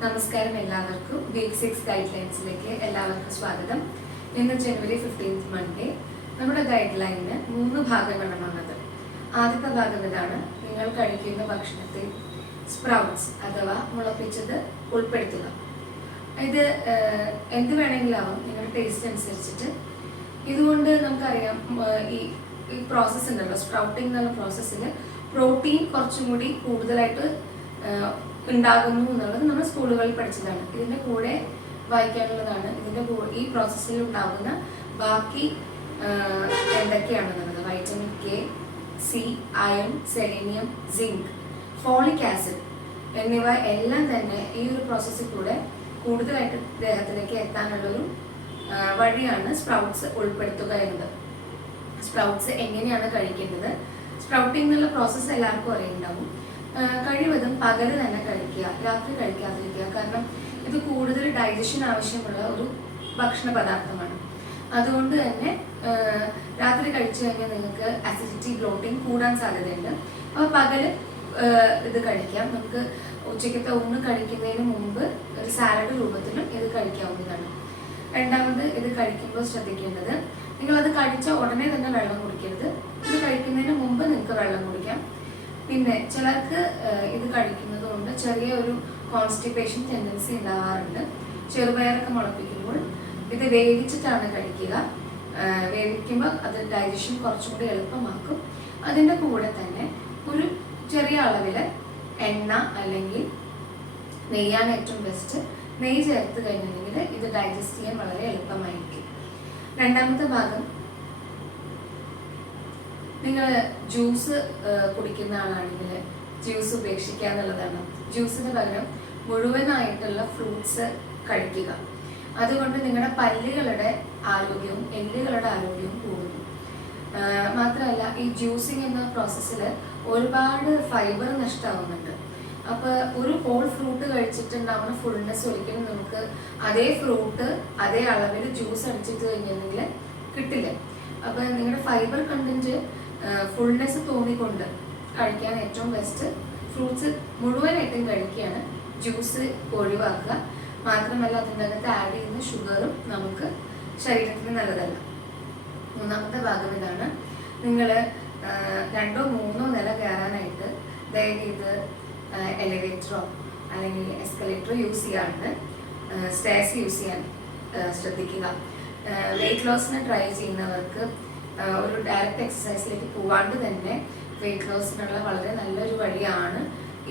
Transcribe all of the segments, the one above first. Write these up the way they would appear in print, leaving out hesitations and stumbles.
നമസ്കാരം എല്ലാവർക്കും week 6 guide ലൈൻസിലേക്ക് എല്ലാവർക്കും സ്വാഗതം. ഇന്ന് ജനുവരി 15 മൺഡേ. നമ്മുടെ ഗൈഡ് ലൈനിന് 3 ഭാഗങ്ങളാണുള്ളത്. ആദ്യത്തെ ഭാഗം ഇതാണ്: നിങ്ങൾ കഴിക്കുന്ന ഭക്ഷണത്തിൽ സ്പ്രൗട്ട്സ് അഥവാ മുളപ്പിച്ചത് ഉൾപ്പെടുത്തുക. ഇത് എന്ത് വേണമെങ്കിലാവും, നിങ്ങളുടെ ടേസ്റ്റ് അനുസരിച്ചിട്ട്. ഇതുകൊണ്ട് നമുക്കറിയാം ഈ പ്രോസസ്സ് ഉണ്ടല്ലോ, സ്പ്രൗട്ടിംഗ് എന്നുള്ള പ്രോസസ്സിൽ പ്രോട്ടീൻ കുറച്ചും കൂടി കൂടുതലായിട്ട് ഉണ്ടാകുന്നു എന്നുള്ളത് നമ്മൾ സ്കൂളുകളിൽ പഠിച്ചതാണ്. ഇതിൻ്റെ കൂടെ വായിക്കാനുള്ളതാണ് ഈ പ്രോസസ്സിൽ ഉണ്ടാകുന്ന ബാക്കി എന്തൊക്കെയാണെന്നുള്ളത്. Vitamin K, C, iron, selenium, zinc, folic acid എന്നിവ എല്ലാം തന്നെ ഈ ഒരു പ്രോസസ്സിൽ കൂടെ കൂടുതലായിട്ട് ദേഹത്തിലേക്ക് എത്താനുള്ളൊരു വഴിയാണ് സ്പ്രൗട്ട്സ് ഉൾപ്പെടുത്തുക എന്നത്. സ്പ്രൗട്ട്സ് എങ്ങനെയാണ് കഴിക്കേണ്ടത്? സ്പ്രൗട്ടിംഗ് എന്നുള്ള പ്രോസസ്സ് എല്ലാവർക്കും അറിയുന്നുണ്ടാവും. കഴിവതും പകല് തന്നെ കഴിക്കുക, രാത്രി കഴിക്കാതിരിക്കുക. കാരണം ഇത് കൂടുതൽ ഡൈജഷൻ ആവശ്യമുള്ള ഒരു ഭക്ഷണ പദാർത്ഥമാണ്. അതുകൊണ്ട് തന്നെ രാത്രി കഴിച്ചു കഴിഞ്ഞാൽ നിങ്ങൾക്ക് അസിഡിറ്റി, ബ്ലോട്ടിങ് കൂടാൻ സാധ്യതയുണ്ട്. അപ്പോൾ പകല് ഇത് കഴിക്കാം. നമുക്ക് ഉച്ചയ്ക്കത്തെ ഊണ് കഴിക്കുന്നതിന് മുമ്പ് ഒരു സാലഡ് രൂപത്തിലും ഇത് കഴിക്കാവുന്നതാണ്. രണ്ടാമത്, ഇത് കഴിക്കുമ്പോൾ ശ്രദ്ധിക്കേണ്ടത്, നിങ്ങളത് കഴിച്ച ഉടനെ തന്നെ വെള്ളം കുടിക്കരുത്. ഇത് കഴിക്കുന്നതിന് മുമ്പ് നിങ്ങൾക്ക് വെള്ളം കുടിക്കാം. പിന്നെ ചിലർക്ക് ഇത് കഴിക്കുന്നത് കൊണ്ട് ചെറിയ ഒരു കോൺസ്റ്റിപ്പേഷൻ ടെൻഡൻസി ഉണ്ടാവാറുണ്ട്. ചെറുപയറൊക്കെ മുളപ്പിക്കുമ്പോൾ ഇത് വേവിച്ചിട്ടാണ് കഴിക്കുക. വേവിക്കുമ്പോൾ അത് ഡൈജഷൻ കുറച്ചും കൂടി എളുപ്പമാക്കും. അതിൻ്റെ കൂടെ തന്നെ ഒരു ചെറിയ അളവിൽ എണ്ണ അല്ലെങ്കിൽ നെയ്യാണ് ഏറ്റവും ബെസ്റ്റ്. നെയ്യ് ചേർത്ത് കഴിഞ്ഞിട്ടുണ്ടെങ്കിൽ ഇത് ഡൈജസ്റ്റ് ചെയ്യാൻ വളരെ എളുപ്പമായിരിക്കും. രണ്ടാമത്തെ ഭാഗം, നിങ്ങൾ ജ്യൂസ് കുടിക്കുന്ന ആളാണെങ്കിൽ ജ്യൂസ് ഉപേക്ഷിക്കുക എന്നുള്ളതാണ്. ജ്യൂസിന് പകരം മുഴുവനായിട്ടുള്ള ഫ്രൂട്ട്സ് കഴിക്കുക. അതുകൊണ്ട് നിങ്ങളുടെ പല്ലുകളുടെ ആരോഗ്യവും എല്ലുകളുടെ ആരോഗ്യവും കൂടുന്നു. മാത്രമല്ല, ഈ ജ്യൂസിങ് എന്ന പ്രോസസ്സിൽ ഒരുപാട് ഫൈബർ നഷ്ടമാവുന്നുണ്ട്. അപ്പോൾ ഒരു ഹോൾ ഫ്രൂട്ട് കഴിച്ചിട്ടുണ്ടാവുന്ന ഫുൾനെസ് ഒരിക്കലും നമുക്ക് അതേ ഫ്രൂട്ട് അതേ അളവിൽ ജ്യൂസ് അടിച്ചിട്ട് കഴിഞ്ഞിട്ടുണ്ടെങ്കിൽ കിട്ടില്ല. അപ്പോൾ നിങ്ങളുടെ ഫൈബർ കണ്ടന്റ് ഫുൾനെസ് തോന്നിക്കൊണ്ട് കഴിക്കാൻ ഏറ്റവും ബെസ്റ്റ് ഫ്രൂട്ട്സ് മുഴുവനായിട്ടും കഴിക്കുകയാണ്. ജ്യൂസ് ഒഴിവാക്കുക. മാത്രമല്ല, അതിൻ്റെ അകത്ത് ആഡ് ചെയ്യുന്ന ഷുഗറും നമുക്ക് ശരീരത്തിന് നല്ലതല്ല. മൂന്നാമത്തെ ഭാഗം ഇതാണ്: നിങ്ങൾ 2 or 3 നില കയറാനായിട്ട് ദയവീത് എലിവേറ്ററോ അല്ലെങ്കിൽ എസ്കലേറ്ററോ യൂസ് ചെയ്യാണ്ട് സ്റ്റെയർസ് യൂസ് ചെയ്യാൻ ശ്രദ്ധിക്കുക. വെയിറ്റ് ലോസിന് ട്രൈ ചെയ്യുന്നവർക്ക് ഒരു ഡയറക്റ്റ് എക്സസൈസിലേക്ക് പോവാണ്ട് തന്നെ വെയിറ്റ് ലോസിനുള്ള വളരെ നല്ലൊരു വഴിയാണ്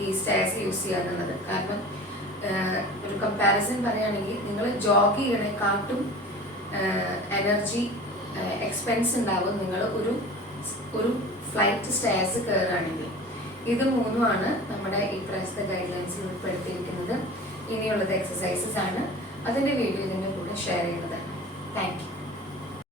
ഈ സ്റ്റെയർസ് യൂസ് ചെയ്യുക എന്നുള്ളത്. കാരണം ഒരു കമ്പാരിസൺ പറയുകയാണെങ്കിൽ, നിങ്ങൾ ജോഗ് ചെയ്യണേക്കാട്ടും എനർജി എക്സ്പെൻസ് ഉണ്ടാവും നിങ്ങൾ ഒരു ഫ്ലൈറ്റ് സ്റ്റെയർസ് കയറുകയാണെങ്കിൽ. ഇത് 3 നമ്മുടെ ഈ പ്രാവശ്യത്തെ ഗൈഡ് ലൈൻസിൽ ഉൾപ്പെടുത്തിയിരിക്കുന്നത്. ഇനിയുള്ളത് എക്സസൈസസ് ആണ്. അതിൻ്റെ വീഡിയോ ഇതിൻ്റെ കൂടെ ഷെയർ ചെയ്യുന്നതാണ്. Thank you.